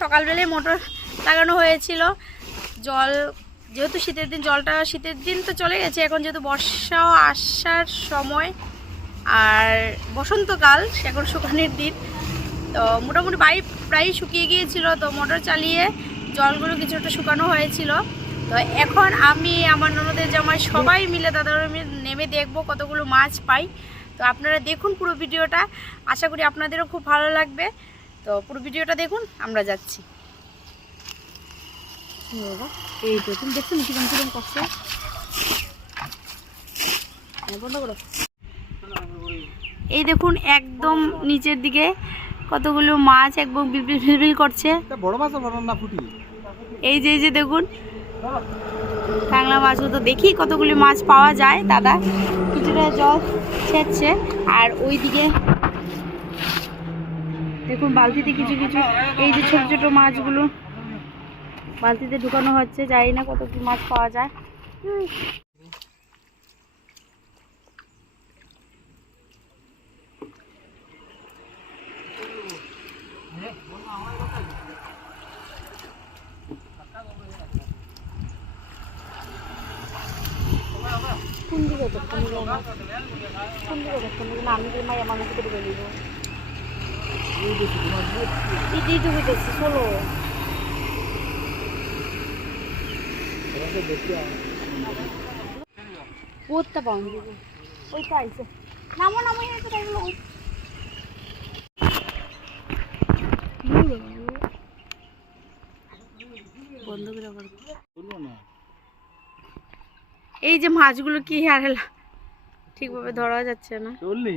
সকালবেলায় মোটর লাগানো হয়েছিল। জল, যেহেতু শীতের দিন, জলটা শীতের দিন তো চলে গেছে, এখন যেহেতু বর্ষা আসার সময় আর বসন্তকাল এখন শুকানোর দিন। তো মোটামুটি বাড়ি প্রায় শুকিয়ে গিয়েছিল, তো মোটর চালিয়ে জলগুলো কিছুটা শুকানো হয়েছিল। তো এখন আমি, আমার ননদের জামাই সবাই মিলে দাদার নেমে দেখব কতগুলো মাছ পাই। তো আপনারা দেখুন পুরো ভিডিওটা। আশা করি আপনাদেরও খুব ভালো লাগবে। তো পুরো ভিডিওটা দেখুন আমরা যাচ্ছি। এই তো তুমি দেখছ না কিরম কিরম করছে? হ্যাঁ, বন্ধ করো। এই দেখুন একদম নিচের দিকে কতগুলো মাছ একদম বিলবিল বিলবিল করছে। এই যে এই যে দেখুন কাংলা মাছগুলো তো দেখি কতগুলি মাছ পাওয়া যায় দাদা। কিছুটা জল ছেড়ছে আর ওইদিকে দেখুন, বালতিতে কিছু কিছু এই যে ছোট ছোট মাছগুলো। বালতিতে ঢুকানো হচ্ছে, জানি না কত কি মাছ পাওয়া যায়। কোন দিকে দেখতে নিলাম কোন দিকে আমি মানুষ করে বেরিয়ে ইটি দিব ওইটা নামো নামো এই যে মাছগুলো কি হারেলা ঠিকভাবে ধরা যাচ্ছে না। চললি?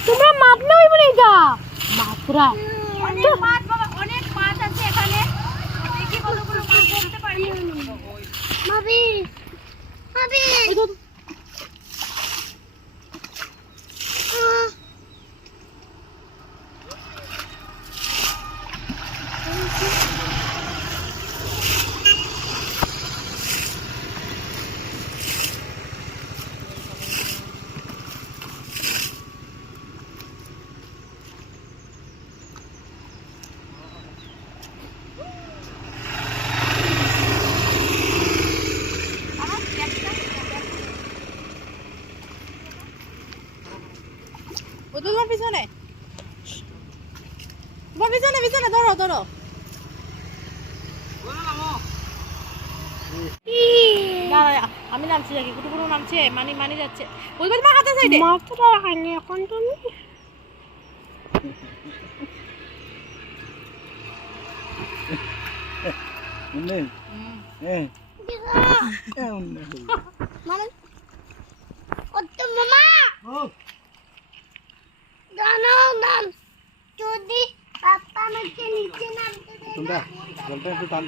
তোমরা মাছ নই বলে যা মাছরা অনেক মাছ বাবা অনেক মাছ আছে এখানে। দেখি কতগুলো মাছ ধরতে পারি মাবি মাবি ও তোমার পিছনে। তোমার পিছনে পিছনে ধরো ধরো। আমি নামছি নাকি? কুটু কুটু নামছে মানি মানি যাচ্ছে। বলবে তোমার হাতে সাইডে। মাছরা আনি এখন তুমি? মানে মামা! যদি পাপা আমাকে নিচে নামতে দেয় তোমরা একটু টান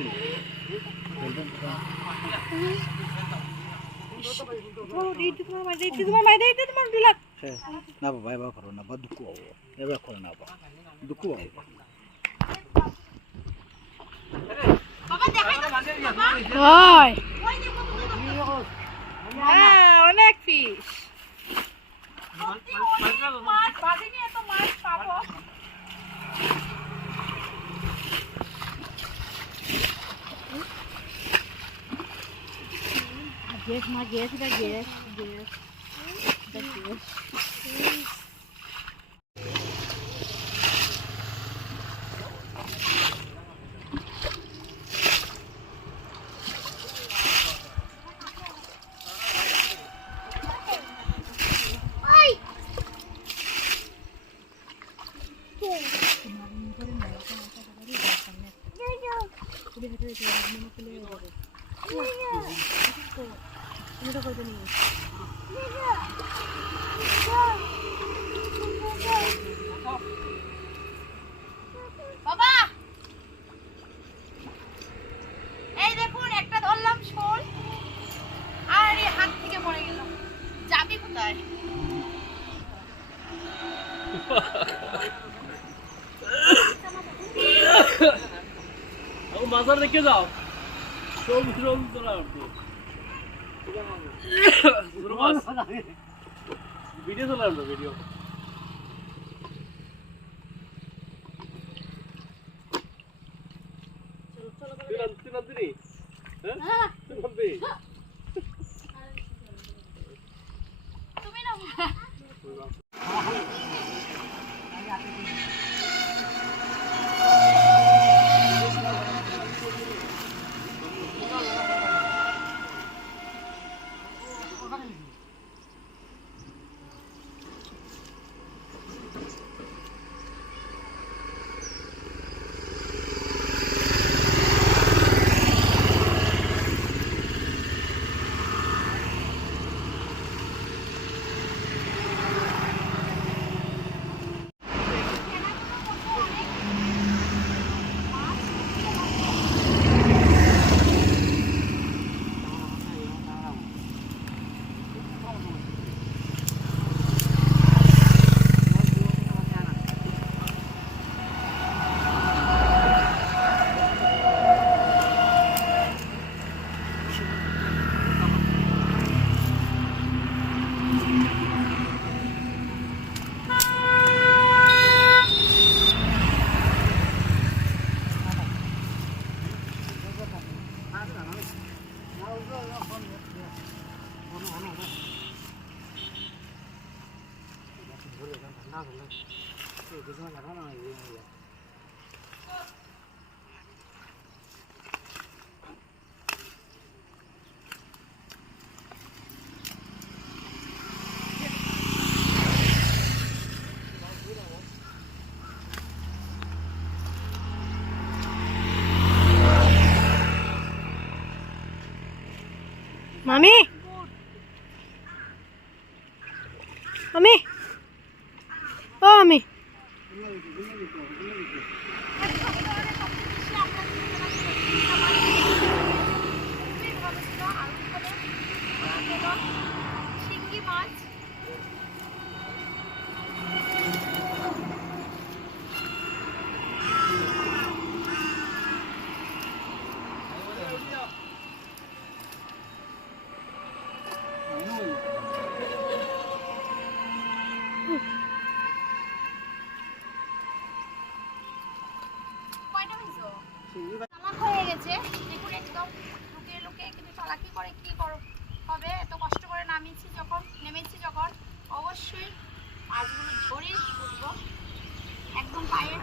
না বাবা এবার করো না বা দুঃখ হব এবার করো না বাবা দুঃখ হব হ্যাঁ। অনেক ফিশ মাছ ভাবিনি এত মাছ পাবো গ্যাস মা গ্যাস এটা গ্যাস গ্যাস এটা গ্যাস কুড়ি হাতে যেতে হবে মনে খুলে যাবে। তুমি করবে নিয়ে বাবা! এই দেখুন একটা ধরলাম শোল। আর হাত থেকে পড়ে গেল। যাবি কোথায়? আসলো ভিডিও তুই রান- তুই রানতে নি? হ্যাঁ? তুই রানতে? মামি মামি ও মামি শিঙ্গি চালাকি করে কি করো? হবে, এত কষ্ট করে নামিয়েছি যখন, নেমেছি যখন, অবশ্যই মাছগুলো ধরে একদম পায়ে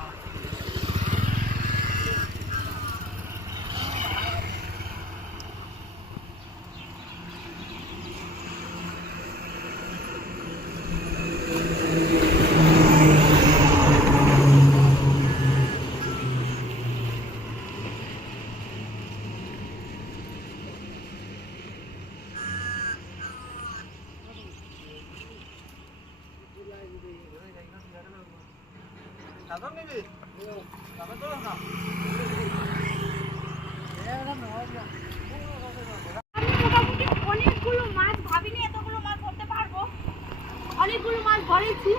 ধরেছি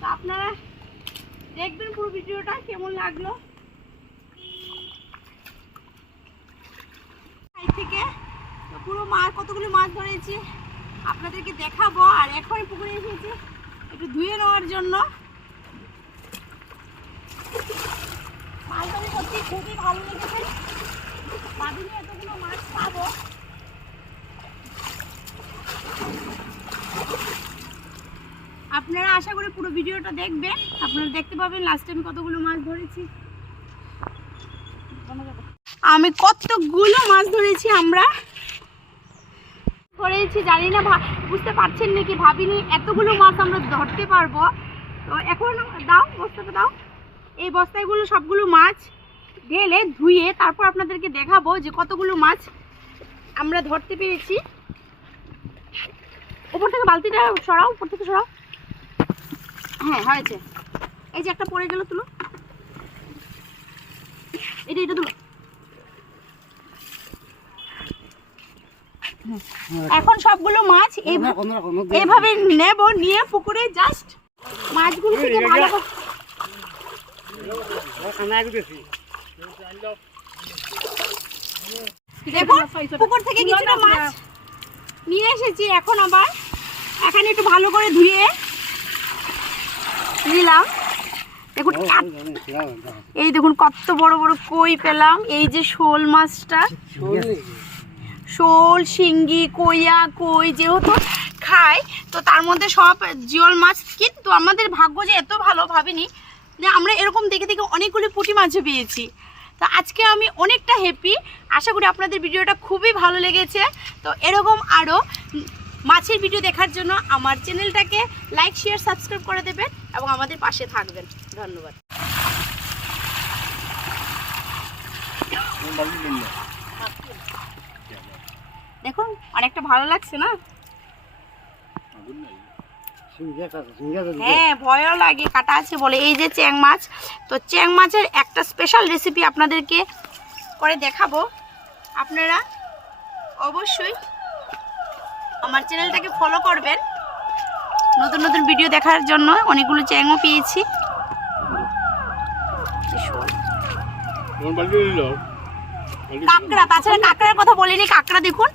তো আপনারা দেখবেন পুরো ভিডিওটা কেমন লাগল। থেকে তো পুরো মাছ কতগুলো মাছ ধরেছি, আপনাদেরকে দেখাবো। আর এখন পুকুরে এসেছি একটু ধুয়ে নেওয়ার জন্য। মাছ ধরে সত্যি খুবই ভালো লেগেছে। ভাবিনি এতগুলো মাছ পাবো। আপনারা আশা করি পুরো ভিডিওটা দেখবেন। আপনারা দেখতে পাবেন লাস্টে আমি কতগুলো মাছ ধরেছি। আমি কতগুলো মাছ ধরেছি আমরা। ধরেছি, জানি না বুঝতে পারছেন নাকি? ভাবিনি এতগুলো মাছ আমরা ধরতে পারব। তো এখন দাও, বস্তাটা দাও। এই বস্তাগুলো সবগুলো মাছ ঢেলে ধুয়ে তারপর আপনাদেরকে দেখাবো যে কতগুলো মাছ আমরা ধরতে পেরেছি। উপর থেকে বালতিটা সরাও, উপর থেকে সরাও। হ্যাঁ হয়েছে। এই যে একটা পড়ে গেল তুলো। এটা এটা তুলো। এখন সবগুলো মাছ এইভাবে এইভাবে নেব নিয়ে পুকুরে জাস্ট মাছগুলো থেকে ভালো দেখুন পুকুর থেকে কিছুটা মাছ নিয়ে এসেছি। এখন আবার এখানে একটু ভালো করে ধুয়ে নিলাম। দেখুন এত- এই দেখুন কত বড় বড় কই পেলাম। এই যে শোল মাছটা শোল শিঙ্গি কইয়া কই যেহেতু খাই তো তার মধ্যে সব জিওল মাছ। কিন্তু আমাদের ভাগ্য যে এত ভালো ভাবিনি যে আমরা এরকম দেখে দেখে অনেকগুলি পুঁটি মাছও পেয়েছি। তো আজকে আমি অনেকটা হ্যাপি আশা করি আপনাদের ভিডিওটা খুবই ভালো লেগেছে। তো এরকম আরও মাছের ভিডিও দেখার জন্য আমার চ্যানেলটাকে লাইক শেয়ার সাবস্ক্রাইব করে দেবেন এবং আমাদের পাশে থাকবেন। ধন্যবাদ। দেখুন, অনেকটা ভালো লাগছে না? হ্যাঁ ভয়ও লাগে, কাটা আছে বলে। এই যে চ্যাং মাছ, তো চ্যাং মাছের একটা স্পেশাল রেসিপি আপনাদেরকে করে দেখাবো। আপনারা অবশ্যই আমার চ্যানেলটাকে ফলো করবেন। নতুন নতুন ভিডিও দেখার জন্য অনেকগুলো চ্যাংও পেয়েছি। কাঁকড়া তাছাড়া কাঁকড়ার কথা বলিনি কাঁকড়া দেখুন।